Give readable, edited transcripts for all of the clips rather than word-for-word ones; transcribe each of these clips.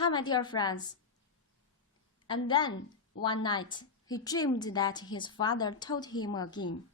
Hi, my dear friends. And then, one night, he dreamed that his father told him again.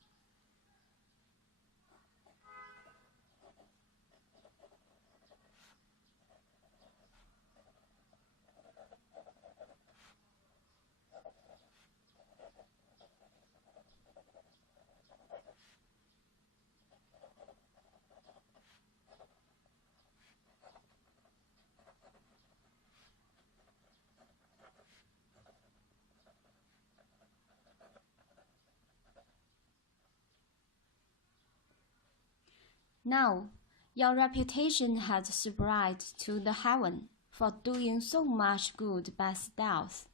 Now, your reputation has spread to the heaven for doing so much good by stealth.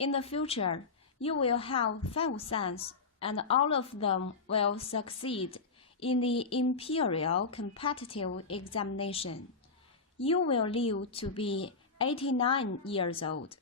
In the future, you will have 5 sons, and all of them will succeed in the imperial competitive examination. You will live to be 89 years old.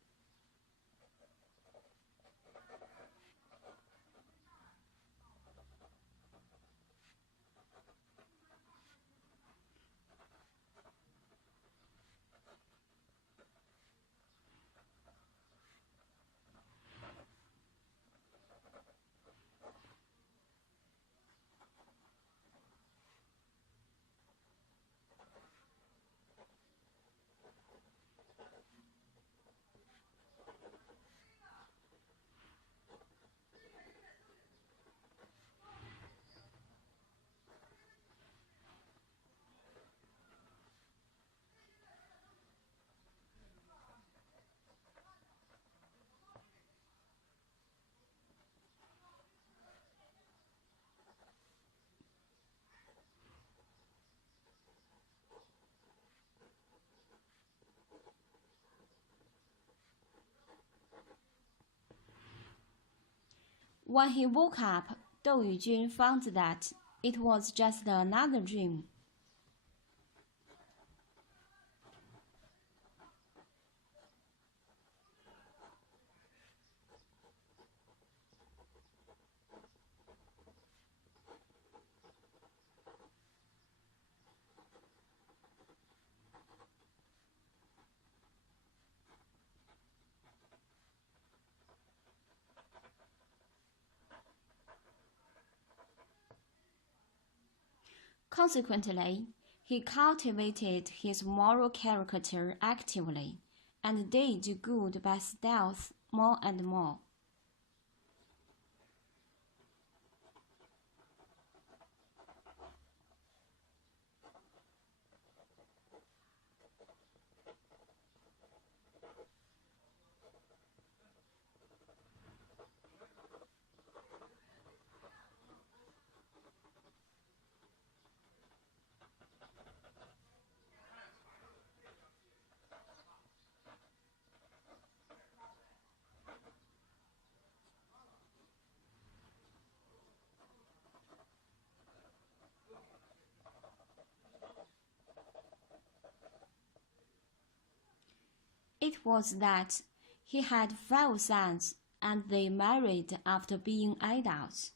When he woke up, Dou Yujun found that it was just another dream. Consequently, he cultivated his moral character actively and did good by stealth more and more. It was that he had 5 sons, and they married after being adults.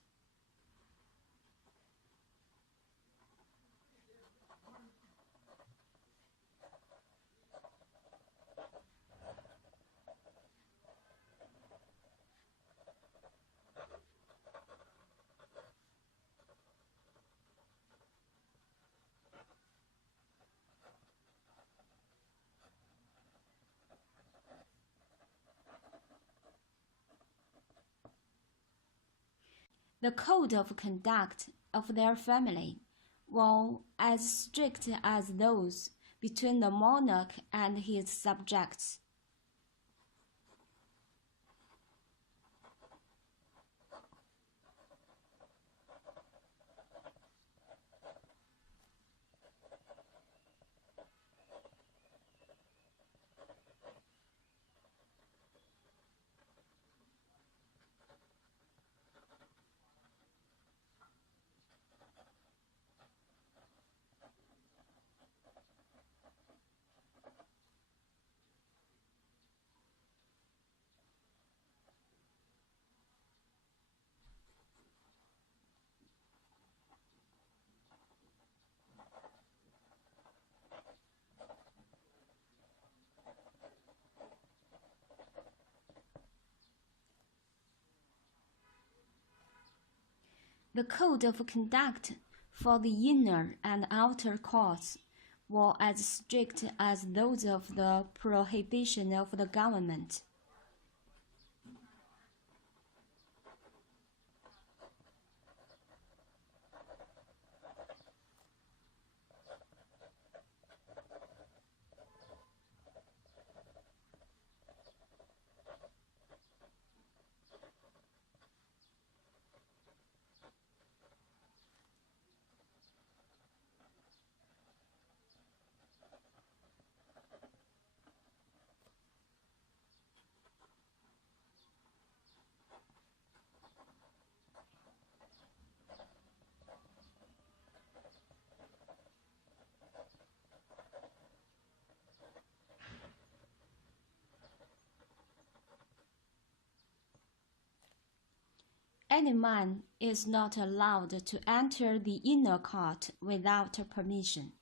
The code of conduct of their family were as strict as those between the monarch and his subjects. The code of conduct for the inner and outer courts were as strict as those of the prohibition of the government. Any man is not allowed to enter the inner court without permission.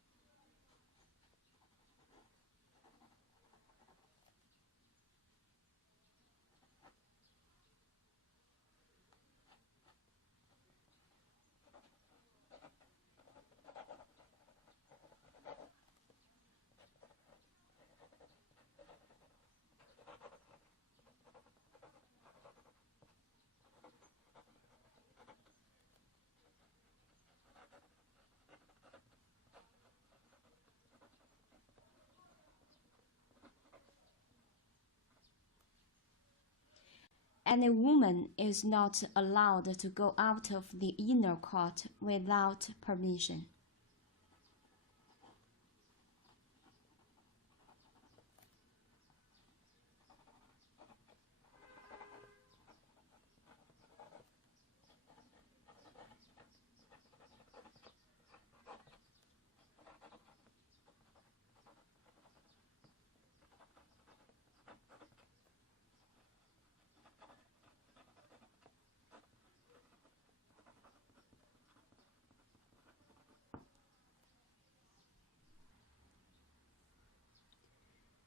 Any woman is not allowed to go out of the inner court without permission.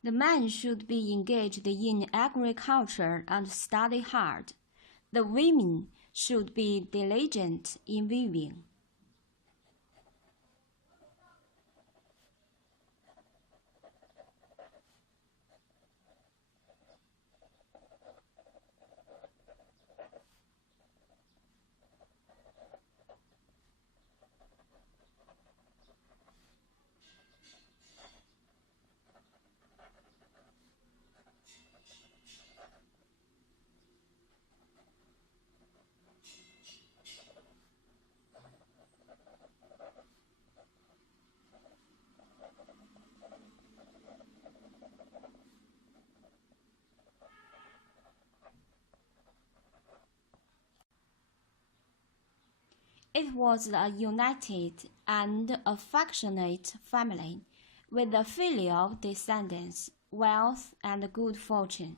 The man should be engaged in agriculture and study hard. The women should be diligent in weaving. It was a united and affectionate family, with a filial descendants, wealth, and good fortune.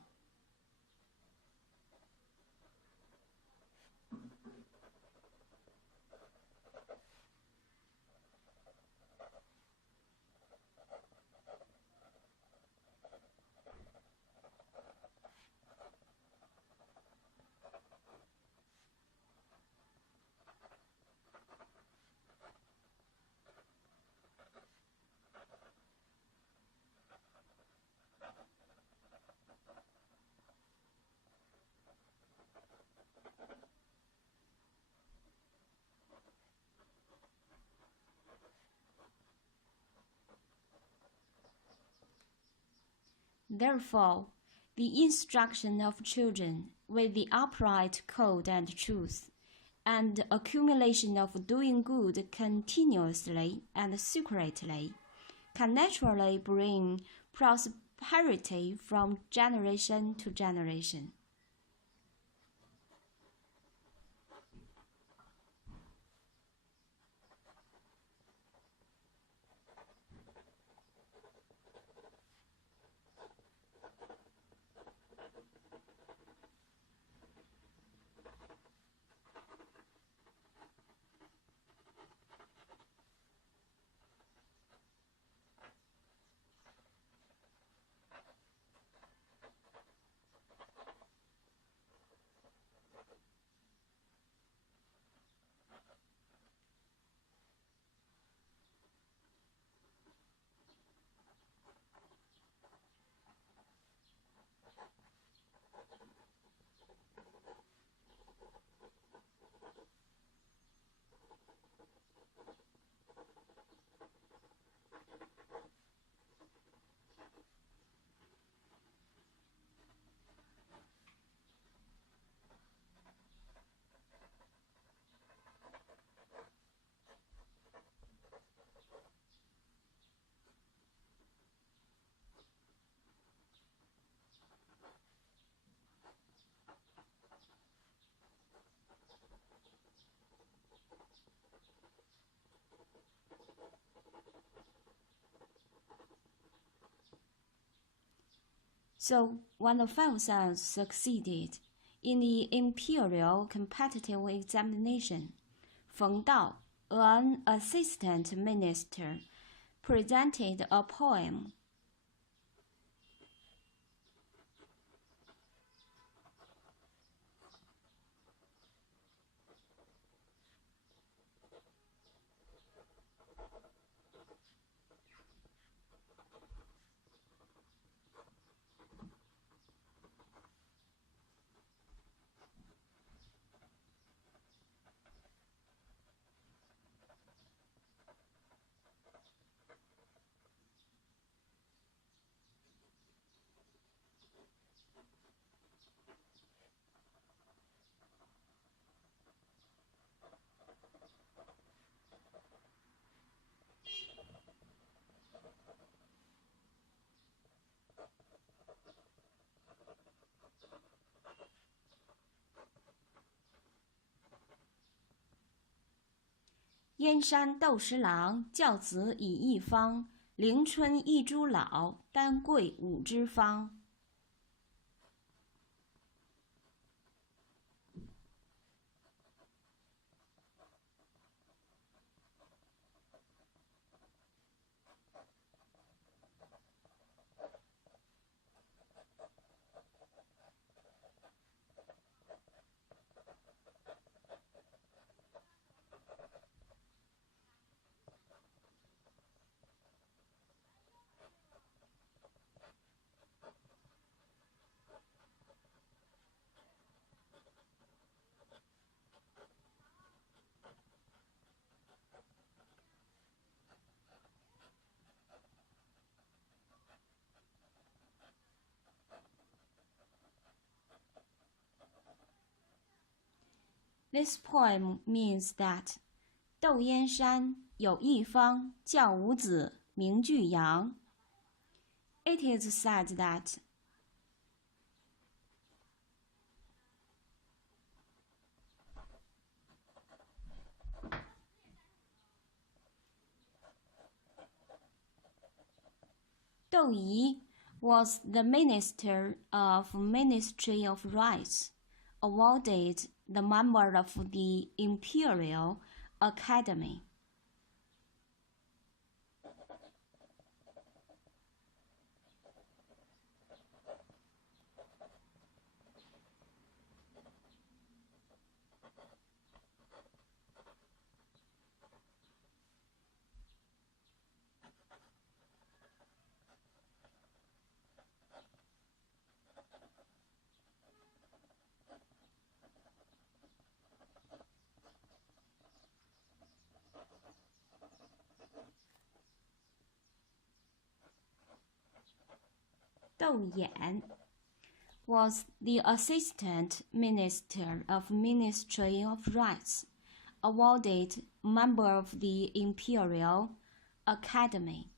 Therefore, the instruction of children with the upright code and truth, and accumulation of doing good continuously and secretly, can naturally bring prosperity from generation to generation. So when the 5 sons succeeded in the imperial competitive examination, Feng Dao, an assistant minister, presented a poem.燕山窦十郎教子以一方，凌春一株老，丹桂五枝方。This poem means that 窦燕山有一方教五子名俱扬。It is said that Dou Yi was the Minister of Ministry of Rights, awarded the member of the Imperial Academy. Dou Yan was the Assistant Minister of Ministry of Rights, awarded member of the Imperial Academy.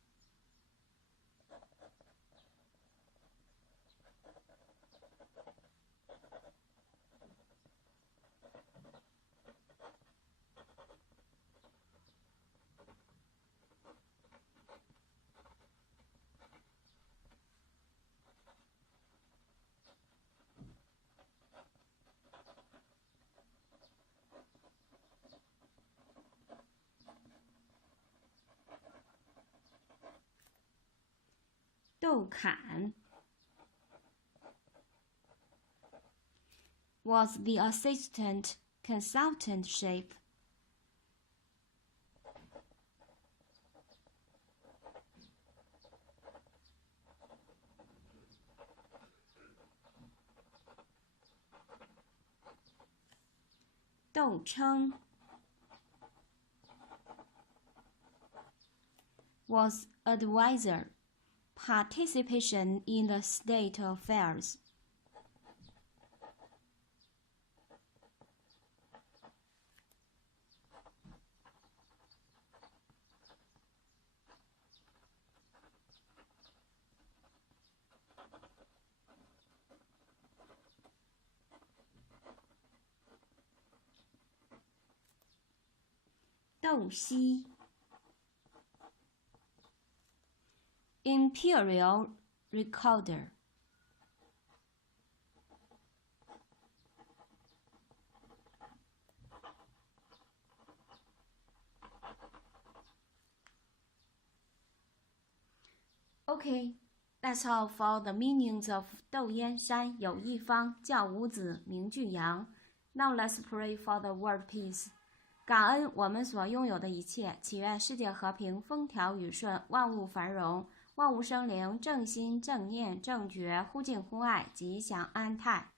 Dou Kan was the assistant consultantship. Dou Cheng was advisor, participation in the state affairs. Dou Xi, Imperial Recorder. Okay, that's all for the meanings of 窦燕山有义方教五子名俱扬。Now let's pray for the world peace. 感恩我们所拥有的一切，祈愿世界和平，风调雨顺，万物繁荣，万物生灵，正心正念正觉，忽敬忽爱，吉祥安泰。